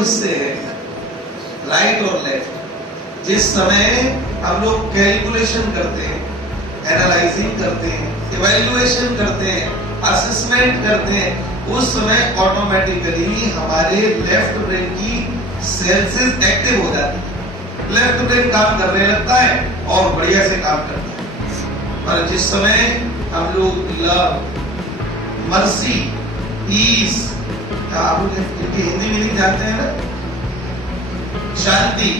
हिस्से हैं, राइट और लेफ्ट। जिस समय हम लोग कैलकुलेशन करते हैं, एनालाइजिंग करते हैं, इवैल्यूएशन करते हैं, असेसमेंट करते हैं, उस समय ऑटोमेटिकली हमारे लेफ्ट ब्रेन की सेल्स एक्टिव हो जाती है, लेफ्ट ब्रेन काम करने लगता है और बढ़िया से काम करता है। पर जिस समय हम लोग लव, मर्सी, पीस, आप लोग इनकी हिंदी मीनिंग जानते हैं ना, शांति,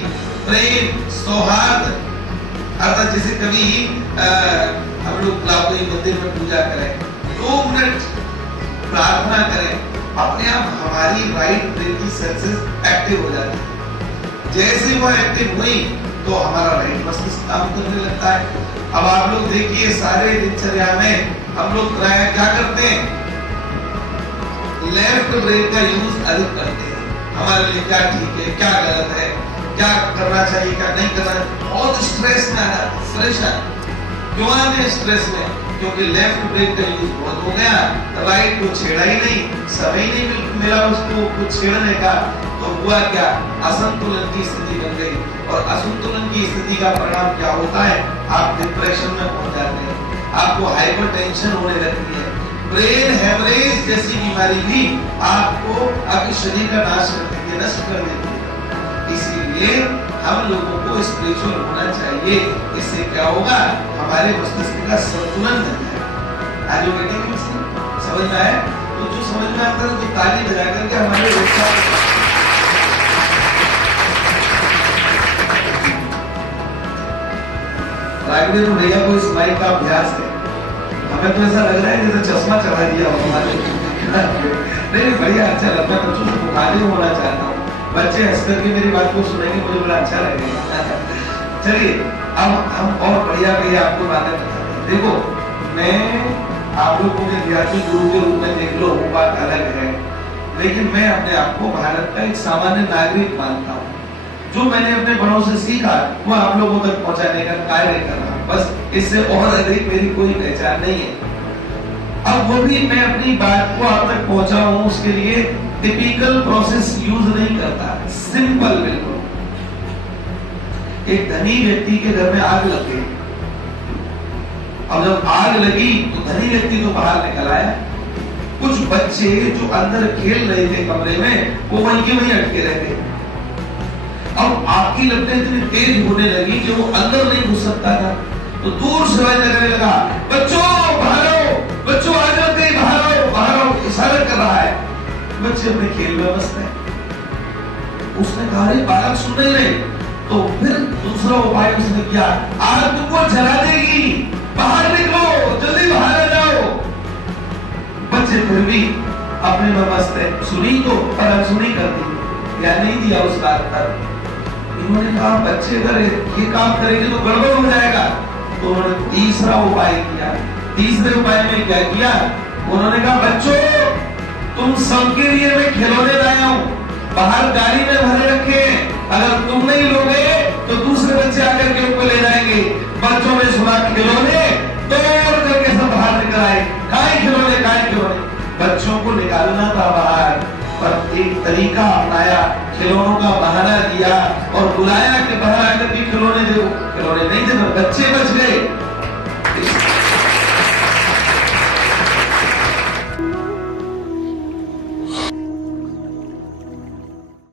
प्रेम, सौहार्द, अर्थात जैसे कभी हम लोग कोई मंदिर में पूजा करें, 2 मिनट प्रार्थना करें, अपने आप हमारी राइट ब्रेन की सेंसेस एक्टिव हो जाती है। जैसे वो एक्टिव हुई तो हमारा राइट मस्तिष्क काम करने लगता है। अब आप लोग देखिए सारे दिनचर्या में हम लोग क्या करते हैं, लेफ्ट ब्रेन का यूज अधिक करते हैं। हमारे लिए क्या ठीक है, क्या गलत है, क्या करना चाहिए, क्या नहीं करना है, बहुत स्ट्रेस में आ जाते हैं, परेशान। क्यों आते हैं स्ट्रेस में? क्योंकि लेफ्ट ब्रेन का यूज बहुत हो गया, राइट को छेड़ा ही नहीं, समय ही नहीं मिला उसको कुछ छेड़ने का। तो हुआ क्या, असंतुलन की स्थिति बन गई, और असंतुलन की स्थिति का परिणाम क्या होता है, आप डिप्रेशन में पहुंच जाते हैं, आपको हाइपरटेंशन होने लगती है, ब्रेन हेमरेज जैसी बीमारी भी आपको आपके शरीर का नाश कर देती है, नष्ट कर देती है। इसीलिए हम लोगों को स्पिरिचुअल होना चाहिए। इससे क्या होगा, हमारे मस्तिष्क का संतुलन बन जाएगा। आज बेटे समझ में आए? तो जो समझ में आता है तो ताली बजा करके हमारे राघवेंद्र भैया को इस माइक का अभ्यास है। हमें तो ऐसा लग रहा है जैसे चश्मा चढ़ा दिया हो हमारे। नहीं बढ़िया, अच्छा लगता है। बच्चों को मुखातिब होना चाहता हूँ, बच्चे हंस करके मेरी बात को सुनेंगे, मुझे बड़ा अच्छा लगेगा। चलिए अब हम और बढ़िया बढ़िया आपको बातें बताते हैं। देखो, मैं आप लोगों के विद्यार्थी गुरु के रूप में देख लो, वो बात अलग है, लेकिन मैं अपने आप को भारत का एक सामान्य नागरिक मानता हूँ। जो मैंने अपने बड़ों से सीखा वो आप लोगों तक पहुंचाने का कार्य कर रहा हूं, बस इससे और अधिक मेरी कोई पहचान नहीं है। अब वो भी मैं अपनी बात को आप तक पहुंचाऊं, उसके लिए टिपिकल प्रोसेस यूज नहीं करता, सिंपल बिल्कुल। एक धनी व्यक्ति के घर में आग लग गई। अब जब आग लगी तो धनी व्यक्ति तो बाहर निकल आया, कुछ बच्चे जो अंदर खेल रहे थे कमरे में, वो वहीं के वहीं अटके रह गए। अब आग की लपटें इतनी तेज होने लगी कि वो अंदर नहीं घुस सकता था, तो दूर से आवाज लगने लगा, बच्चों बाहर आओ, बच्चों आ जाओ, कहीं बाहर आओ, बाहर आओ, इशारा कर रहा है। बच्चे अपने खेल में मस्त हैं। उसने कहा अरे बालक सुन नहीं रहे, तो फिर दूसरा उपाय उसने किया, आग तुमको जला देगी, बाहर निकलो, जल्दी बाहर आ जाओ। बच्चे फिर भी अपने में मस्त है, सुनी तो पर अनसुनी कर दी, ध्यान नहीं दिया उस बात पर। इन्होंने कहा बच्चे अगर ये काम करेंगे तो गड़बड़ हो जाएगा, तो उन्होंने तीसरा उपाय किया। तीसरे उपाय में क्या किया, उन्होंने कहा बच्चों तुम सबके लिए मैं खिलौने लाया हूं, बाहर गाड़ी में भरे रखे हैं, अगर तुम नहीं लोगे तो दूसरे बच्चे आकर के उनको ले जाएंगे। बच्चों ने सुना खिलौने, दौड़ करके सब बाहर निकल आए, काय खिलौने, काय खिलौने। बच्चों को निकालना था बाहर, पर एक तरीका अपनाया, खिलौनों का बहाना दिया और बुलाया कि बाहर आकर के खिलौने दो। खिलौने नहीं थे, बच्चे बच गए।